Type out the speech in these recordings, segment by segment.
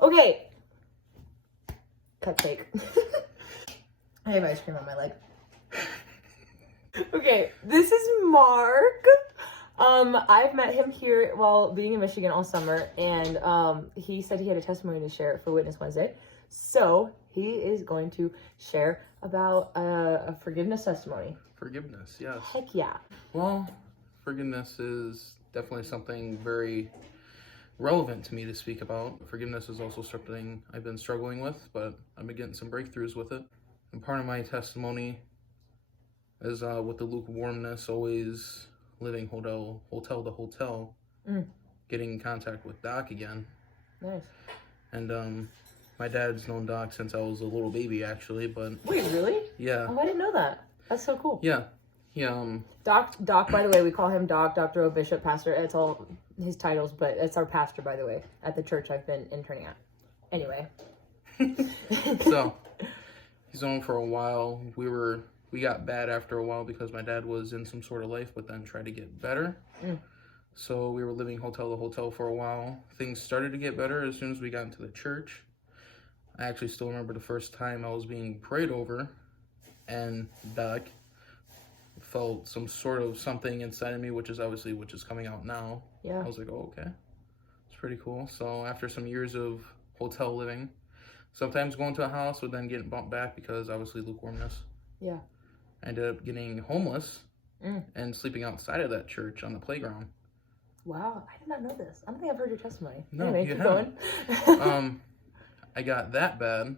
Okay. Cupcake. I have ice cream on my leg. Okay, this is Mark. I've met him here while being in Michigan all summer, and he said he had a testimony to share for Witness Wednesday. So he is going to share about a forgiveness testimony. Forgiveness, yes. Heck yeah. Well, forgiveness is definitely something very relevant to me to speak about. Forgiveness is also something I've been struggling with, but I've been getting some breakthroughs with it. And part of my testimony is with the lukewarmness, always living hotel to hotel, getting in contact with Doc again. Nice. And my dad's known Doc since I was a little baby, actually, but... Wait, really? Yeah. Oh, I didn't know that. That's so cool. Yeah. Doc, by the way, we call him Doc, Dr. O, Bishop, Pastor. It's all his titles, but it's our pastor, by the way, at the church I've been interning at. Anyway. So, he's known for a while. We got bad after a while because my dad was in some sort of life, but then tried to get better. So we were living hotel to hotel for a while. Things started to get better as soon as we got into the church. I actually still remember the first time I was being prayed over, and Doc felt some sort of something inside of me, which is coming out now. Yeah. I was like, oh, okay. It's pretty cool. So after some years of hotel living, sometimes going to a house, but then getting bumped back because obviously lukewarmness. Yeah. I ended up getting homeless and sleeping outside of that church on the playground. Wow, I did not know this. I don't think I've heard your testimony. No, anyway, you keep haven't. going. I got that bad.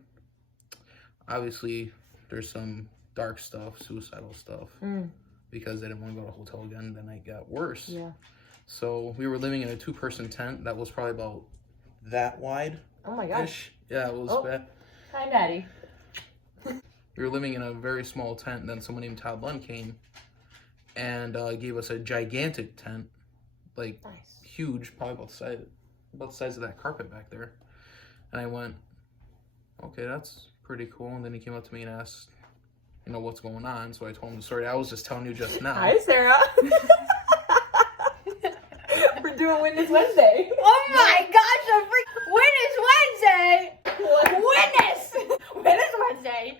Obviously, there's some dark stuff, suicidal stuff, because I didn't want to go to a hotel again. Then it got worse. Yeah. So we were living in a 2-person tent that was probably about that wide. Oh my gosh. Yeah, it was bad. Hi, Maddie. We were living in a very small tent, and then someone named Todd Lund came and gave us a gigantic tent, like Nice. huge, probably about the size of that carpet back there. And I went, okay, that's pretty cool. And then he came up to me and asked, what's going on. So I told him the story I was just telling you just now. Hi, Sarah. We're doing Witness Wednesday. Oh my gosh, Witness Wednesday! Witness Wednesday!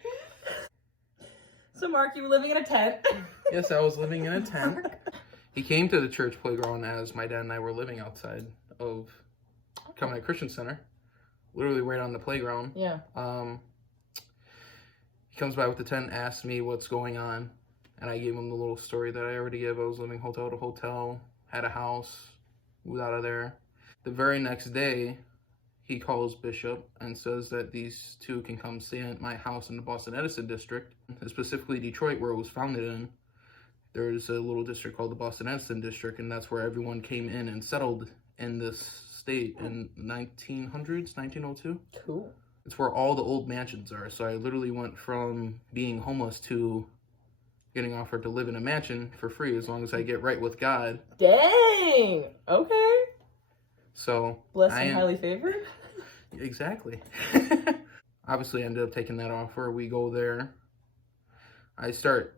So, Mark, you were living in a tent. Yes, I was living in a tent. He came to the church playground as my dad and I were living outside of Covenant Christian Center. Literally right on the playground. Yeah. He comes by with the tent, asks me what's going on, and I gave him the little story that I already gave. I was living hotel to hotel, had a house, moved out of there. The very next day, he calls Bishop and says that these two can come stay at my house in the Boston Edison district, specifically Detroit, where it was founded in. There's a little district called the Boston Edison district, and that's where everyone came in and settled in this state in 1902. Cool. It's where all the old mansions are. So I literally went from being homeless to getting offered to live in a mansion for free as long as I get right with God. Dang. Okay. So Blessed and highly favored. Exactly. Obviously, I ended up taking that offer. We go there. I start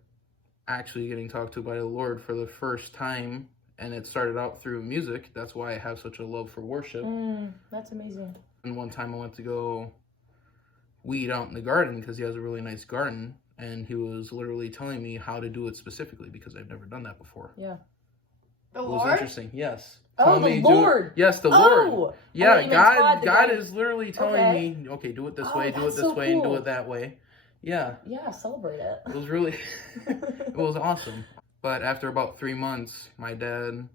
actually getting talked to by the Lord for the first time, and it started out through music. That's why I have such a love for worship. That's amazing. And one time I went to go weed out in the garden because he has a really nice garden, and he was literally telling me how to do it specifically because I've never done that before. Yeah. The It was Lord? interesting. Yes. Oh, Telling the me Lord. Yes, the Oh. Lord. Yeah, thought you meant Todd, the God guy- is literally telling me, okay, do it this Oh, way, do it that's this so way, and do cool. it that way. Yeah. Yeah, celebrate it. It was really, it was awesome. But after about 3 months, my dad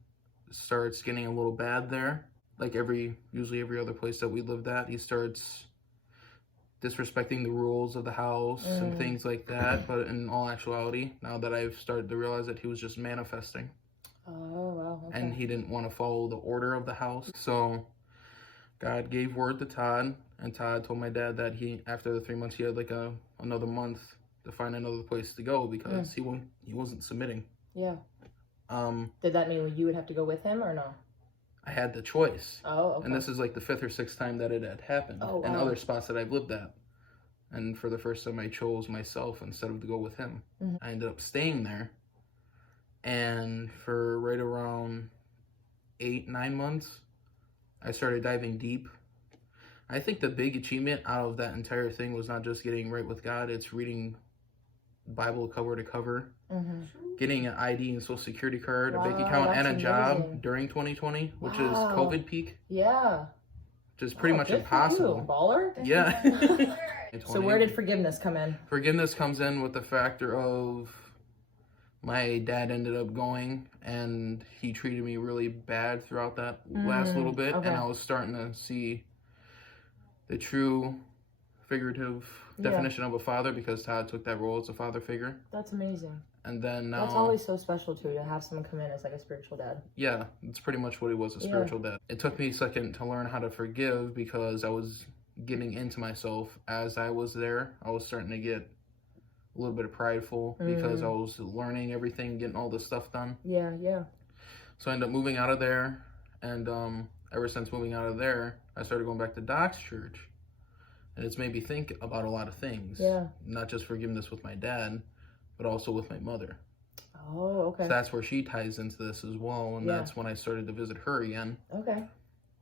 starts getting a little bad there. Like usually every other place that we lived at, he starts disrespecting the rules of the house and things like that. But in all actuality, now that I've started to realize that he was just manifesting. Oh, wow. Okay. And he didn't want to follow the order of the house. So God gave word to Todd, and Todd told my dad that after the 3 months, he had like another month to find another place to go because he wasn't submitting. Yeah. Um, Did that mean you would have to go with him or no? I had the choice. Oh, okay. And this is like the 5th or 6th time that it had happened Oh, in wow. other spots that I've lived at. And for the first time, I chose myself instead of to go with him. I ended up staying there. And for right around 8-9 months, I started diving deep. I think the big achievement out of that entire thing was not just getting right with God, it's reading Bible cover to cover, getting an ID and social security card, a bank Wow, account, and a that's job amazing. during 2020, which is Wow. COVID peak, Yeah. which is pretty much good for you, impossible. baller. Yeah. So where did forgiveness come in? Forgiveness comes in with the factor of my dad ended up going and he treated me really bad throughout that last little bit, okay. and I was starting to see the true figurative definition of a father because Todd took that role as a father figure. That's amazing. And then now, That's always so special too, to have someone come in as like a spiritual dad. yeah, it's pretty much what he was, a spiritual dad. It took me a second to learn how to forgive because I was getting into myself as I was there. I was starting to get a little bit prideful because I was learning everything, getting all this stuff done. Yeah, yeah. So I ended up moving out of there, and ever since moving out of there, I started going back to Doc's church, and it's made me think about a lot of things. Yeah. Not just forgiveness with my dad, but also with my mother. Oh, okay. So that's where she ties into this as well, and Yeah. that's when I started to visit her again. Okay.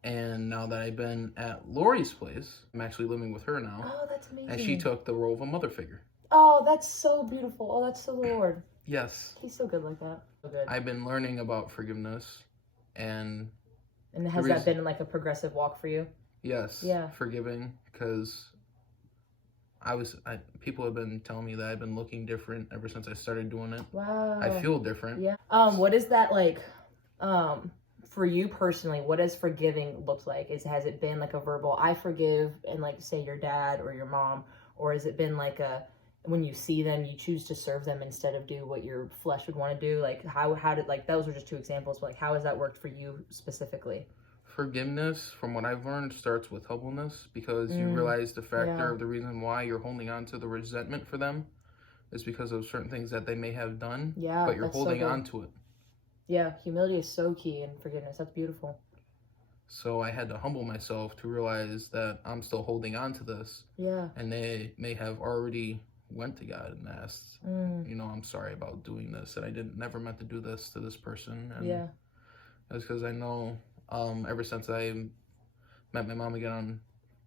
And now that I've been at Lori's place, I'm actually living with her now, Oh, that's amazing. and she took the role of a mother figure. Oh, that's so beautiful. Oh, that's so Lord. Yes. He's so good like that. So good. I've been learning about forgiveness, and And has that been like a progressive walk for you? yes, Yeah. forgiving, because people have been telling me that I've been looking different ever since I started doing it. Wow. I feel different. Yeah. What is that like? For you personally, what does forgiving look like? Has it been like a verbal "I forgive" and like say your dad or your mom, or has it been like a when you see them you choose to serve them instead of do what your flesh would want to do? Like how did like those were just two examples, but like how has that worked for you specifically? Forgiveness, from what I've learned, starts with humbleness because you realize the factor Yeah. of the reason why you're holding on to the resentment for them is because of certain things that they may have done, Yeah, but you're that's so holding good. on to it. Yeah, humility is so key in forgiveness. That's beautiful. So I had to humble myself to realize that I'm still holding on to this, Yeah. and they may have already went to God and asked, you know, I'm sorry about doing this, and I never meant to do this to this person. And Yeah. that's because I know ever since I met my mom again on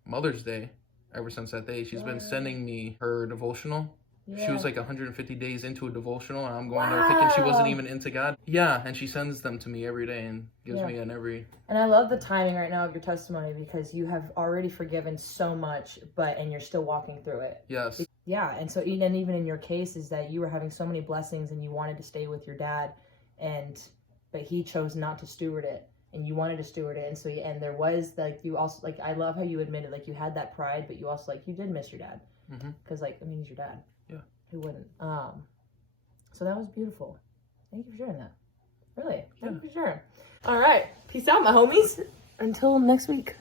Mother's Day, ever since that day, she's been sending me her devotional. Yeah. She was like 150 days into a devotional, and I'm going there thinking she wasn't even into God. Yeah, and she sends them to me every day and gives me an every... And I love the timing right now of your testimony because you have already forgiven so much, and you're still walking through it. Yes. Yeah, and so even in your case is that you were having so many blessings and you wanted to stay with your dad, but he chose not to steward it, and you wanted to steward it, and so and there was like you also like I love how you admitted like you had that pride, but you also like you did miss your dad because like I mean he's your dad. Yeah. Who wouldn't? So that was beautiful. Thank you for sharing that. Really, thank you for sharing. All right, peace out, my homies. Until next week.